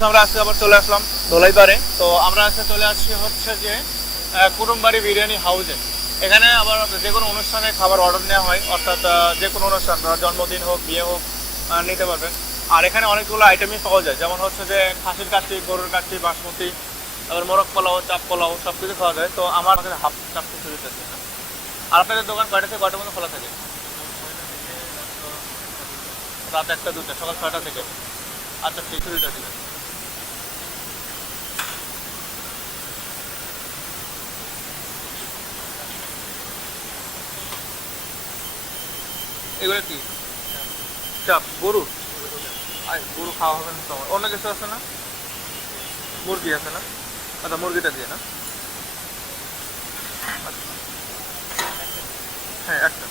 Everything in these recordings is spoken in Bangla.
আমরা আজকে আবার চলে আসলাম ধোলাইপাড়ে। তো আমরা আজকে চলে আসছি হচ্ছে যে কুটুমবাড়ি বিরিয়ানি হাউসে। এখানে আবার যে কোনো অনুষ্ঠানে খাবার অর্ডার নেওয়া হয়, অর্থাৎ যে কোনো অনুষ্ঠান, জন্মদিন হোক, বিয়ে হোক, নিতে পারবেন। আর এখানে অনেকগুলো আইটেমই পাওয়া যায়, যেমন হচ্ছে যে খাসির কাচ্চি, গরুর কাচ্চি, বাসমতি, আবার মোরগ পোলাও, চাপ পোলাও, সব কিছু খাওয়া যায়। তো আমার কাছে হাফ চাপ কিছু দিতেছে। আর আপনাদের দোকান কয়টা থেকে কয়টার মধ্যে খোলা থাকে? রাত 1টা 2টা, সকাল 6টা থেকে। আচ্ছা, ঠিক 2টা থেকে। এগুলো কি চাপ? গরু? গরু খাওয়া হবে না তো আমার। অন্য কিছু আছে না? মুরগি আছে না? আচ্ছা, মুরগিটা দিয়ে না। আচ্ছা, হ্যাঁ, একটা।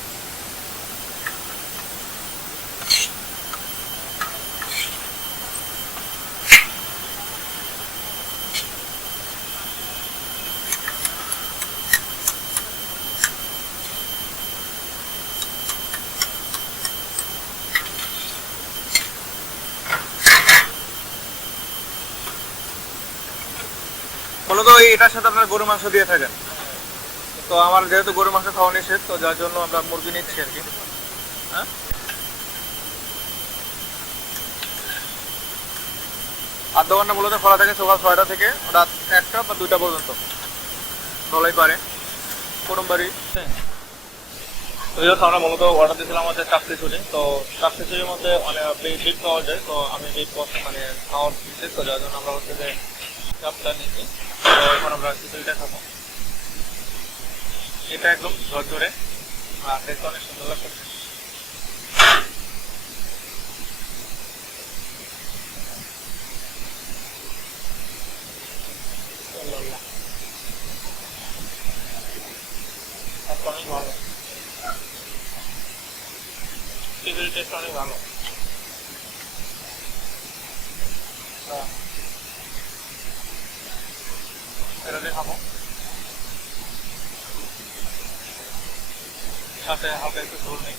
মূলত এটার সাথে আপনার গরু মাংস দিয়ে থাকেন। তো আমার যেহেতু গরু মাংস খাওয়া নিষেধ, তো যার জন্য আমরা মুরগি নিচ্ছি আর কি। হ্যাঁ, আর দোকানটা মূলত খোলা থাকে সকাল 6টা থেকে রাত 1টা বা 2টা পর্যন্ত। ধলাই পারে কুটুমবাড়ি। তো এই আমরা মূলত অর্ডার দিয়েছিলাম আমাদের চাকরি চুরি। তো চাকরি চুরির মধ্যে অনেক বিপ পাওয়া যায়। তো আমি বিপ মানে খাওয়ার নিষেধ, তো যার জন্য আমরা হচ্ছে যে চাপটা নিচ্ছি। তো এখন আমরা খিচুড়িটা খাবো। এটা একদম ঝরঝরে আর দেখতে অনেক সুন্দর লাগছে। অনেক ভালো, খিচুড়ির টেস্ট অনেক ভালো। এটা দিয়ে খাবো, সাথে হালকা একটু ঝোল নেই।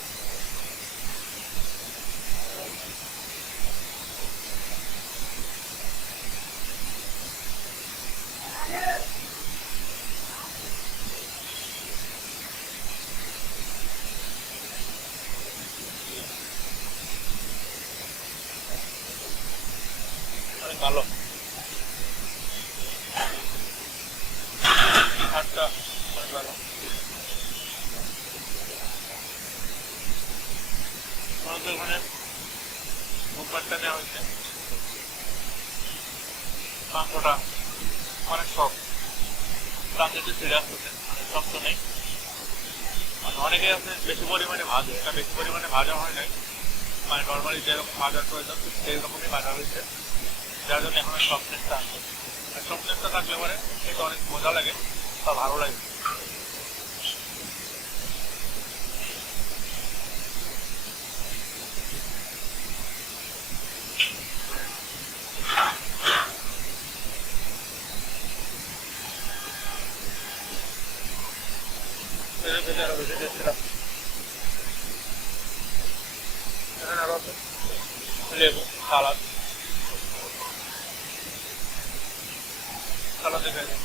অনেক ভালো, স্বাদটা অনেক ভালো। মূলত এখানে বুকপাটটা নেওয়া হয়েছে। মাংসটা অনেক শক্ত, প্রাণ যেতে ছিঁড়ে আসতেছে, মানে শক্ত নেই। মানে অনেকে আছে বেশি পরিমাণে ভাজে, এটা বেশি পরিমাণে ভাজা হয় নাই, মানে নর্মালি যেরকম ভাজার প্রয়োজন সেই রকমই ভাজা হয়েছে, যার জন্য এখন সফটনেসটা আসছে। আর সফটনেসটা থাকলে পরে এটা অনেক মজা লাগে বা ভালো লাগে। ভেজে ভেজে আরো ভেজে দিয়েছিলাম। এখানে আরো আছে লেবু, সালাদ, সালাদে ভেজে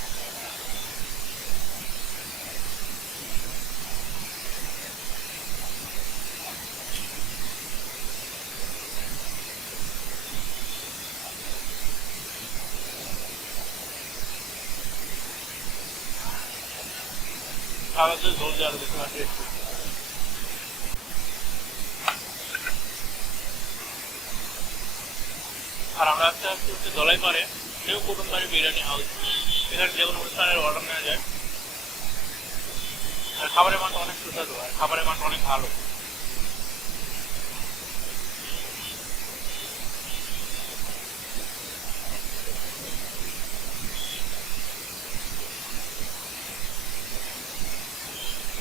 সালাদে ঝোল দিয়ে আরো বেশি মাখিয়ে। আর আমরা আজকে আসছি হচ্ছে ধলাইপাড়ে নিউ কুটুমবাড়ি বিরিয়ানি হাউস। এখানে যে কোনো অনুষ্ঠানের অর্ডার নেওয়া যায়। আর খাবারের মানটা অনেক সুস্বাদু, আর খাবারের মানটা অনেক ভালো।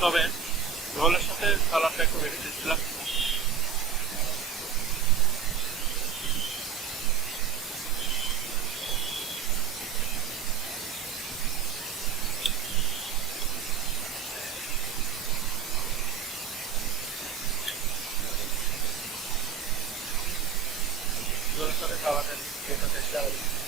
তবে ঝোলের সাথে সালাদটা একটু বেশি টেস্টি লাগছে। ঝোলের সাথে সালাদের যেটা টেস্ট লাগে।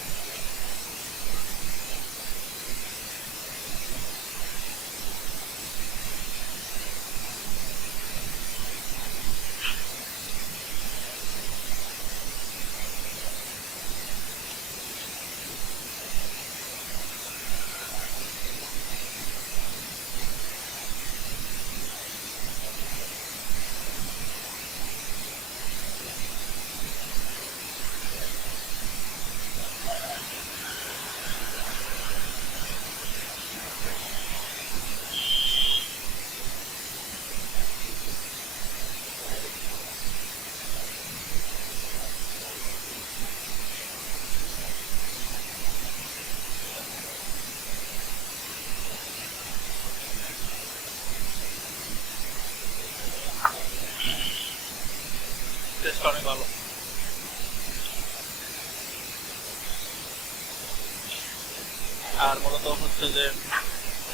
আর মূলত হচ্ছে যে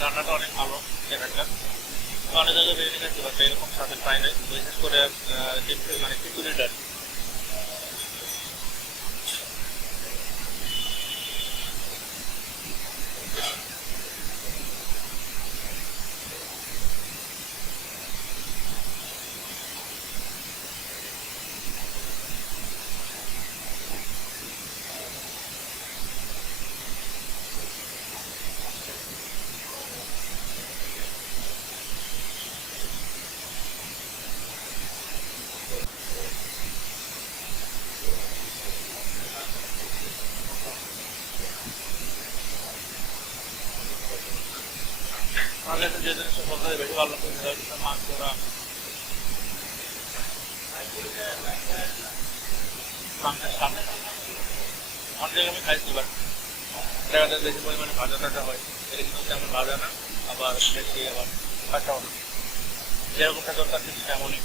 রান্নাটা অনেক ভালো এখানকার। অনেক জায়গায় বিরিয়ানি খাইতে পারবে, এরকম স্বাদের পাই নাই, বিশেষ করে মানে খিচুড়িটা। আমার কাছে যে জিনিসটা সবথেকে বেশি ভালো লাগছে সেটা হচ্ছে মাংসটা। মাংসের সামনে অনেক জায়গায় আমি খাইছি, বাট জায়গাটা বেশি পরিমাণে ভাজা টাজা হয়, এটা কিন্তু তেমন ভাজা না, আবার বেশি আবার কাঁচাও না, যেরকমটা দরকার ঠিক তেমনই।